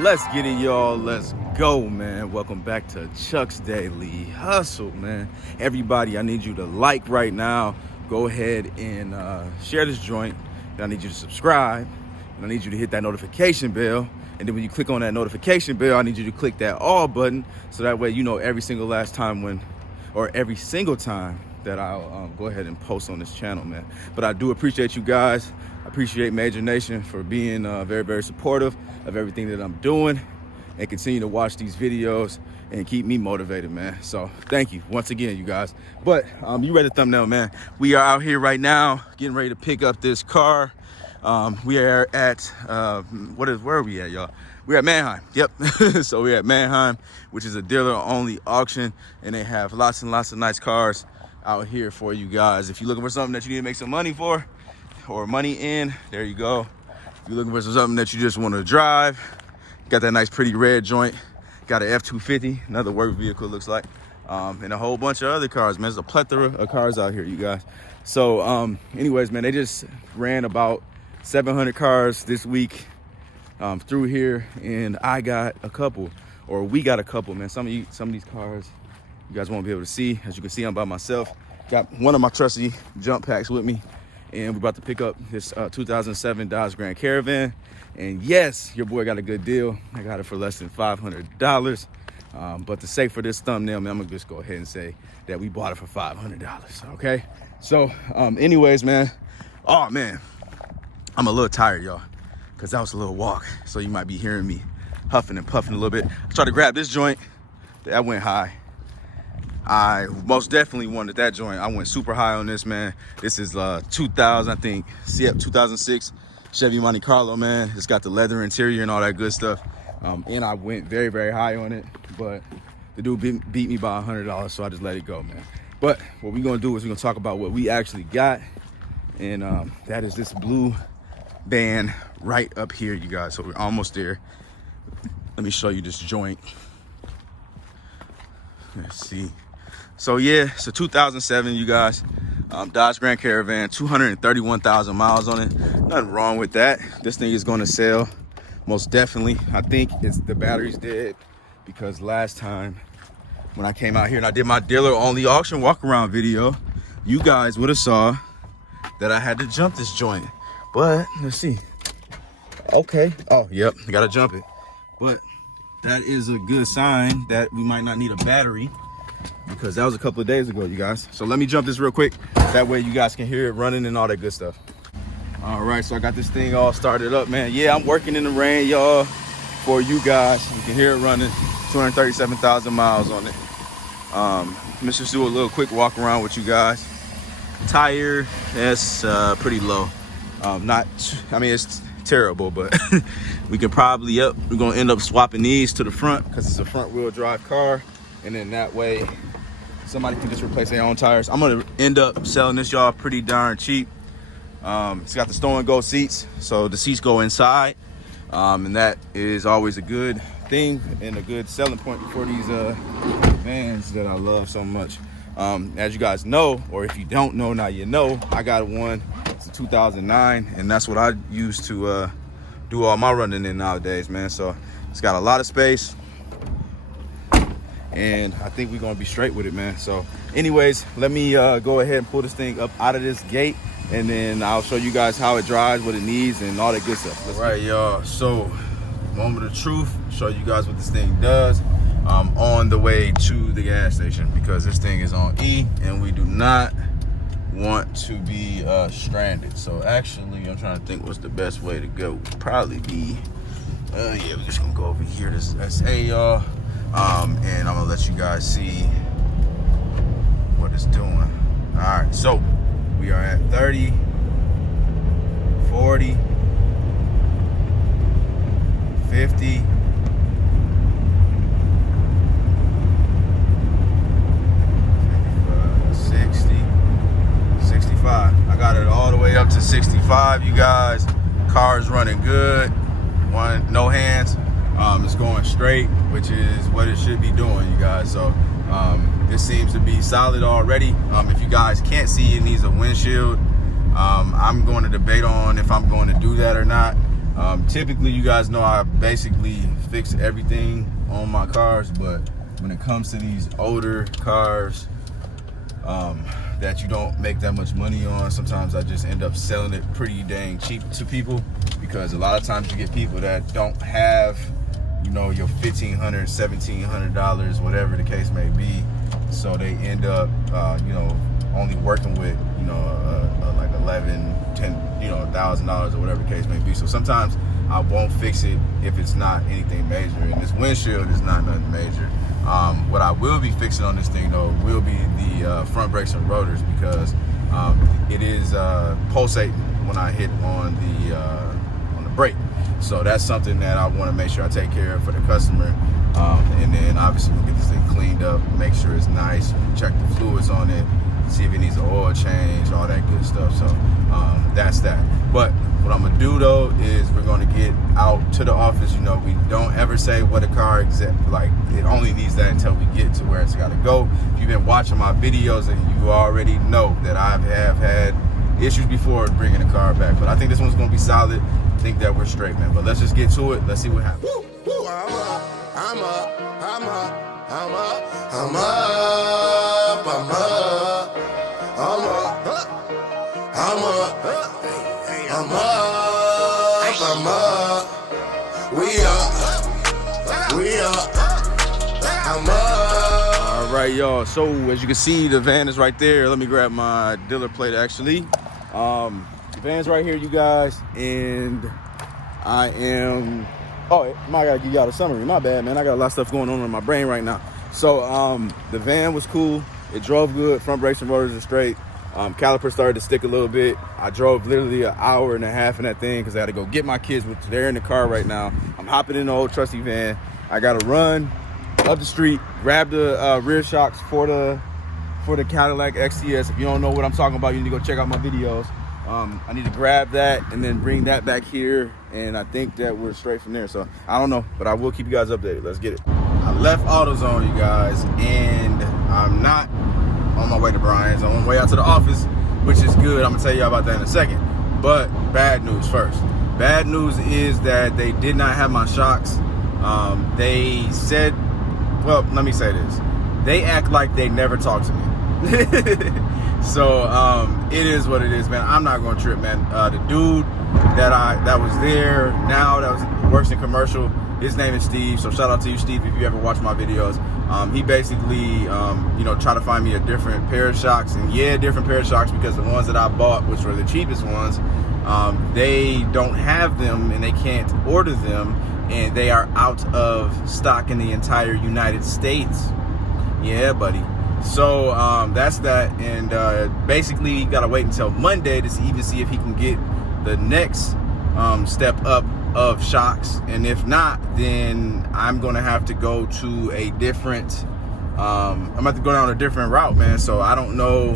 Let's get it, y'all. Let's go, man. Welcome back to Chuck's Daily Hustle, man. Everybody, I need you to like right now. Go ahead and share this joint. And I need you to subscribe. And I need you to hit that notification bell. And then when you click on that notification bell, I need you to click that all button. So that way you know every single time that I'll go ahead and post on this channel, man. But I do appreciate you guys. I appreciate Major Nation for being very, very supportive of everything that I'm doing and continue to watch these videos and keep me motivated, man. So thank you once again, you guys. But you read the thumbnail, man. We are out here right now getting ready to pick up this car. We are at, where are we at, y'all? We're at Manheim, yep. So we're at Manheim, which is a dealer-only auction, and they have lots and lots of nice cars out here for you guys. If you're looking for something that you need to make some money for, or money in, there you go. If you're looking for something that you just want to drive, got that nice pretty red joint, got an F-250, another work vehicle looks like, and a whole bunch of other cars, man. There's a plethora of cars out here, you guys. So anyways, man, they just ran about 700 cars this week through here, and I got a couple, or we got a couple, man. Some of these cars you guys won't be able to see. As you can see, I'm by myself. Got one of my trusty jump packs with me, and we're about to pick up this 2007 Dodge Grand Caravan. And yes, your boy got a good deal. I got it for less than $500. But to say for this thumbnail, man, I'm gonna just go ahead and say that we bought it for $500, okay? So anyways, man, oh man, I'm a little tired, y'all, because that was a little walk. So you might be hearing me huffing and puffing a little bit. I tried to grab this joint, that went high. I most definitely wanted that joint. I went super high on this, man. This is 2000, I think, 2006 Chevy Monte Carlo, man. It's got the leather interior and all that good stuff. And I went very, very high on it, but the dude beat me by $100, so I just let it go, man. But what we're gonna do is we're gonna talk about what we actually got, and that is this blue van right up here, you guys. So we're almost there. Let me show you this joint. Let's see. So yeah, it's a 2007, you guys. Dodge Grand Caravan, 231,000 miles on it. Nothing wrong with that. This thing is going to sell, most definitely. I think the battery's dead, because last time when I came out here and I did my dealer-only auction walk-around video, you guys would have saw that I had to jump this joint. But let's see. Okay. Oh, yep. I got to jump it. But that is a good sign that we might not need a battery, because that was a couple of days ago, you guys. So let me jump this real quick. That way you guys can hear it running and all that good stuff. All right, so I got this thing all started up, man. Yeah, I'm working in the rain, y'all, for you guys. You can hear it running, 237,000 miles on it. Let's just do a little quick walk around with you guys. Tire, that's pretty low. I mean, it's terrible, but we can probably, we're gonna end up swapping these to the front, because it's a front wheel drive car. And then that way somebody can just replace their own tires. I'm gonna end up selling this, y'all, pretty darn cheap. It's got the stow and go seats, so the seats go inside, and that is always a good thing and a good selling point for these vans that I love so much. As you guys know, or if you don't know, now you know, I got one. It's a 2009, and that's what I use to do all my running in nowadays, man. So it's got a lot of space, and I think we're gonna be straight with it, man. So anyways, let me go ahead and pull this thing up out of this gate, and then I'll show you guys how it drives, what it needs, and all that good stuff. All right, y'all, so moment of truth, show you guys what this thing does. On the way to the gas station, because this thing is on E and we do not want to be stranded. So actually, I'm trying to think what's the best way to go. Probably be yeah, we're just gonna go over here to SA, y'all. And I'm gonna let you guys see what it's doing. All right, so we are at 30, 40, 50, 60, 65. I got it all the way up to 65, you guys. Car's running good. No hands. It's going straight, which is what it should be doing, you guys. So this seems to be solid already. If you guys can't see, it needs a windshield. I'm going to debate on if I'm going to do that or not. Typically, you guys know I basically fix everything on my cars, but when it comes to these older cars that you don't make that much money on, sometimes I just end up selling it pretty dang cheap to people, because a lot of times you get people that don't have, you know, your $1,500, $1,700, whatever the case may be. So they end up, you know, only working with, you know, like 11, 10, you know, $1,000 or whatever the case may be. So sometimes I won't fix it if it's not anything major. And this windshield is not nothing major. What I will be fixing on this thing though will be the front brakes and rotors, because it is pulsating when I hit on the brake. So that's something that I want to make sure I take care of for the customer. And then obviously we'll get this thing cleaned up, make sure it's nice, check the fluids on it, see if it needs an oil change, all that good stuff. So that's that. But what I'm gonna do though is we're gonna get out to the office. You know, we don't ever say what a car like it only needs that until we get to where it's gotta go. If you've been watching my videos, and you already know that I have had issues before bringing the car back, but I think this one's gonna be solid. I think that we're straight, man. But let's just get to it. Let's see what happens. Woo, woo, I'm up. We up. I'm up. All right, y'all. So as you can see, the van is right there. Let me grab my dealer plate. Actually, the van's right here, you guys, and I am. Oh, I gotta give y'all a summary. My bad, man. I got a lot of stuff going on in my brain right now. So the van was cool. It drove good. Front brakes and rotors are straight. Caliper started to stick a little bit. I drove literally an hour and a half in that thing because I had to go get my kids, which they're in the car right now. I'm hopping in the old trusty van. I gotta run up the street, grab the rear shocks for the Cadillac XTS. If you don't know what I'm talking about, you need to go check out my videos. I need to grab that and then bring that back here, and I think that we're straight from there. So I don't know, but I will keep you guys updated. Let's get it. I left AutoZone, you guys, and I'm not on my way to Brian's. I'm on my way out to the office, which is good. I'm gonna tell you about that in a second. But bad news first. Bad news is that they did not have my shocks. They said, well, let me say this. They act like they never talked to me. So it is what it is, man. I'm not gonna trip, man. The dude that was there now, that works in commercial, his name is Steve. So shout out to you, Steve, if you ever watch my videos. He basically you know, try to find me a different pair of shocks, and yeah, different pair of shocks, because the ones that I bought, which were the cheapest ones, they don't have them and they can't order them, and they are out of stock in the entire United States. Yeah, buddy. So that's that, and basically you gotta wait until Monday to even see if he can get the next step up of shocks, and if not, then I'm gonna have to go to a different I'm gonna have to go down a different route, man. So I don't know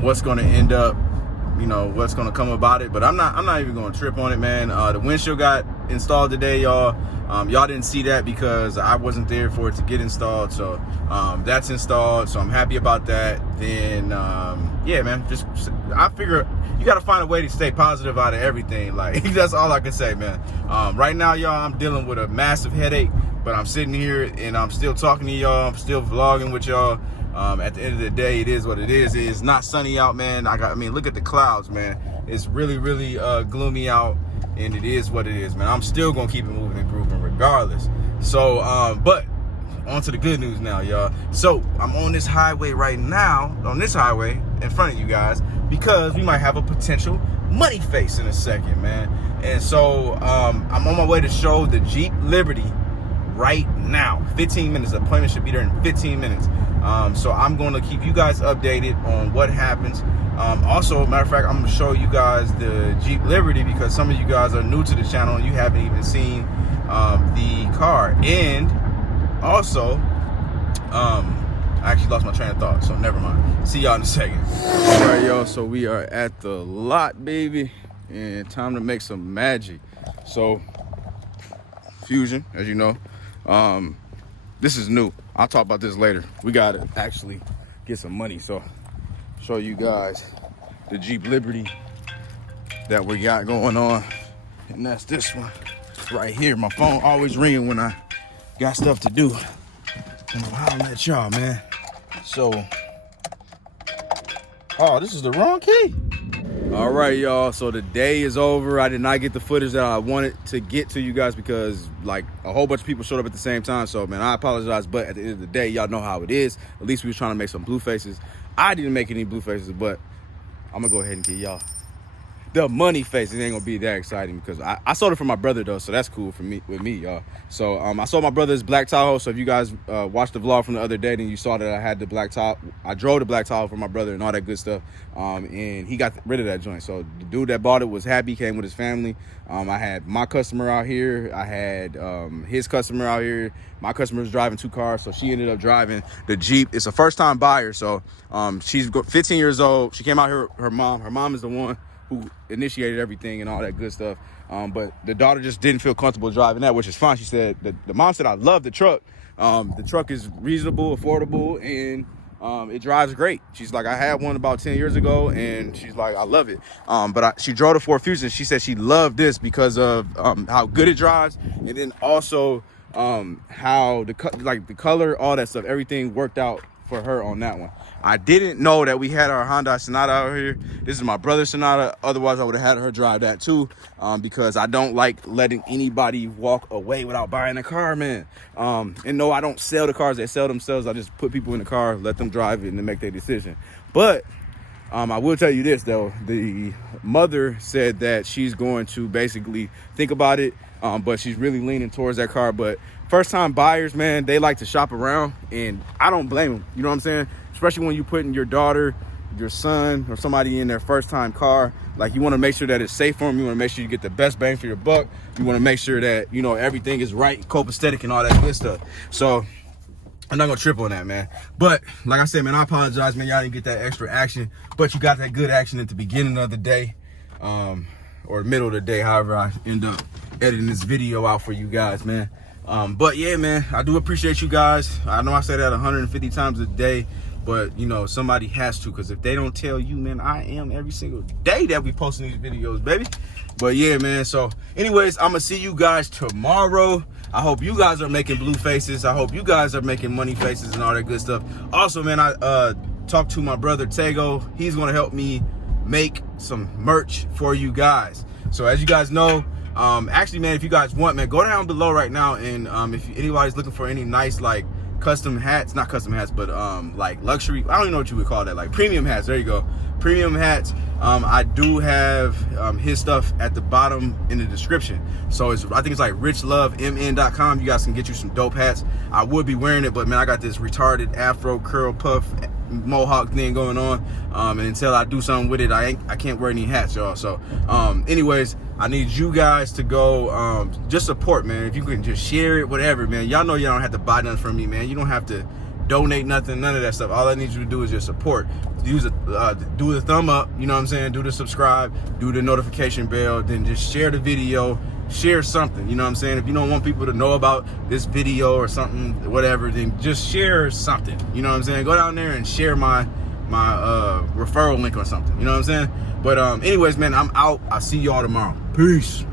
what's gonna end up, you know, what's gonna come about it, but I'm not even gonna trip on it, man. The windshield got installed today, y'all. Y'all didn't see that because I wasn't there for it to get installed. So that's installed, so I'm happy about that. Then yeah, man, just I figure you got to find a way to stay positive out of everything. Like, that's all I can say, man. Right now, y'all, I'm dealing with a massive headache, but I'm sitting here and I'm still talking to y'all. I'm still vlogging with y'all. At the end of the day, it is what it is. It's not sunny out, man. I mean, look at the clouds, man. It's really, really gloomy out, and it is what it is, man. I'm still gonna keep it moving and grooving regardless. So, but on to the good news now, y'all. So I'm on this highway right now, on this highway in front of you guys, because we might have a potential money face in a second, man. And so I'm on my way to show the Jeep Liberty right now. 15 minutes. The appointment should be there in 15 minutes. So I'm going to keep you guys updated on what happens. Also, matter of fact, I'm going to show you guys the Jeep Liberty, because some of you guys are new to the channel and you haven't even seen the car. And also, I actually lost my train of thought, so never mind. See y'all in a second. All right, y'all, so we are at the lot, baby, and time to make some magic. So, Fusion, as you know, this is new. I'll talk about this later. We gotta actually get some money, so show you guys the Jeep Liberty that we got going on. And that's this one right here. My phone always ringing when I got stuff to do. And I'm hollering at y'all, man. So, oh, this is the wrong key. All right, y'all, so the day is over. I did not get the footage that I wanted to get to you guys because like a whole bunch of people showed up at the same time. So, man, I apologize, but at the end of the day, y'all know how it is. At least we was trying to make some blue faces. I didn't make any blue faces, but I'm gonna go ahead and get y'all the money face. It ain't gonna be that exciting because I sold it for my brother though, so that's cool for me with me, y'all. So I sold my brother's black Tahoe. So if you guys watched the vlog from the other day, then you saw that I had the black Tahoe. I drove the black Tahoe for my brother and all that good stuff. And he got rid of that joint. So the dude that bought it was happy, came with his family. I had my customer out here. I had his customer out here. My customer was driving 2 cars, so she ended up driving the Jeep. It's a first-time buyer, so she's 15 years old. She came out here. Her mom is the one who initiated everything and all that good stuff. But the daughter just didn't feel comfortable driving that, which is fine. She said, the mom said, I love the truck. The truck is reasonable, affordable, and it drives great. She's like, I had one about 10 years ago, and she's like, I love it. She drove the Ford Fusion. She said she loved this because of how good it drives, and then also how the color, all that stuff, everything worked out for her on that one. I didn't know that we had our Hyundai Sonata out here. This is my brother's Sonata. Otherwise, I would have had her drive that too, because I don't like letting anybody walk away without buying a car, man. And no, I don't sell the cars. They sell themselves. I just put people in the car, let them drive it, and then make their decision. But I will tell you this, though. The mother said that she's going to basically think about it, but she's really leaning towards that car. But first-time buyers, man, they like to shop around, and I don't blame them. You know what I'm saying? Especially when you're putting your daughter, your son, or somebody in their first-time car. Like, you want to make sure that it's safe for them. You want to make sure you get the best bang for your buck. You want to make sure that, you know, everything is right, copacetic, and all that good stuff. So I'm not gonna trip on that, man. But like I said, man, I apologize, man. Y'all didn't get that extra action, but you got that good action at the beginning of the day, or middle of the day, however I end up editing this video out for you guys, man. But yeah, man, I do appreciate you guys. I know I say that 150 times a day, but you know, somebody has to, because if they don't tell you, man, I am every single day that we posting these videos, baby. But yeah, man, so anyways, I'm gonna see you guys tomorrow. I hope you guys are making blue faces. I hope you guys are making money faces and all that good stuff. Also, man, I talked to my brother Tego. He's gonna help me make some merch for you guys. So as you guys know, actually, man, if you guys want, man, go down below right now, and if anybody's looking for any nice, like, custom hats, not custom hats, but like luxury, I don't even know what you would call that, like premium hats, there you go, premium hats. I do have his stuff at the bottom in the description. So I think it's like richlovemn.com. You guys can get you some dope hats. I would be wearing it, but man, I got this retarded afro curl puff mohawk thing going on, and until I do something with it, I can't wear any hats, y'all. So anyways, I need you guys to go just support, man. If you can just share it, whatever, man. Y'all know y'all don't have to buy nothing from me, man. You don't have to donate nothing, none of that stuff. All I need you to do is just support. Do the thumb up, you know what I'm saying? Do the subscribe, do the notification bell, then just share the video, share something, you know what I'm saying? If you don't want people to know about this video or something, whatever, then just share something, you know what I'm saying? Go down there and share my referral link or something, you know what I'm saying? But anyways, man, I'm out. I'll see y'all tomorrow. Peace.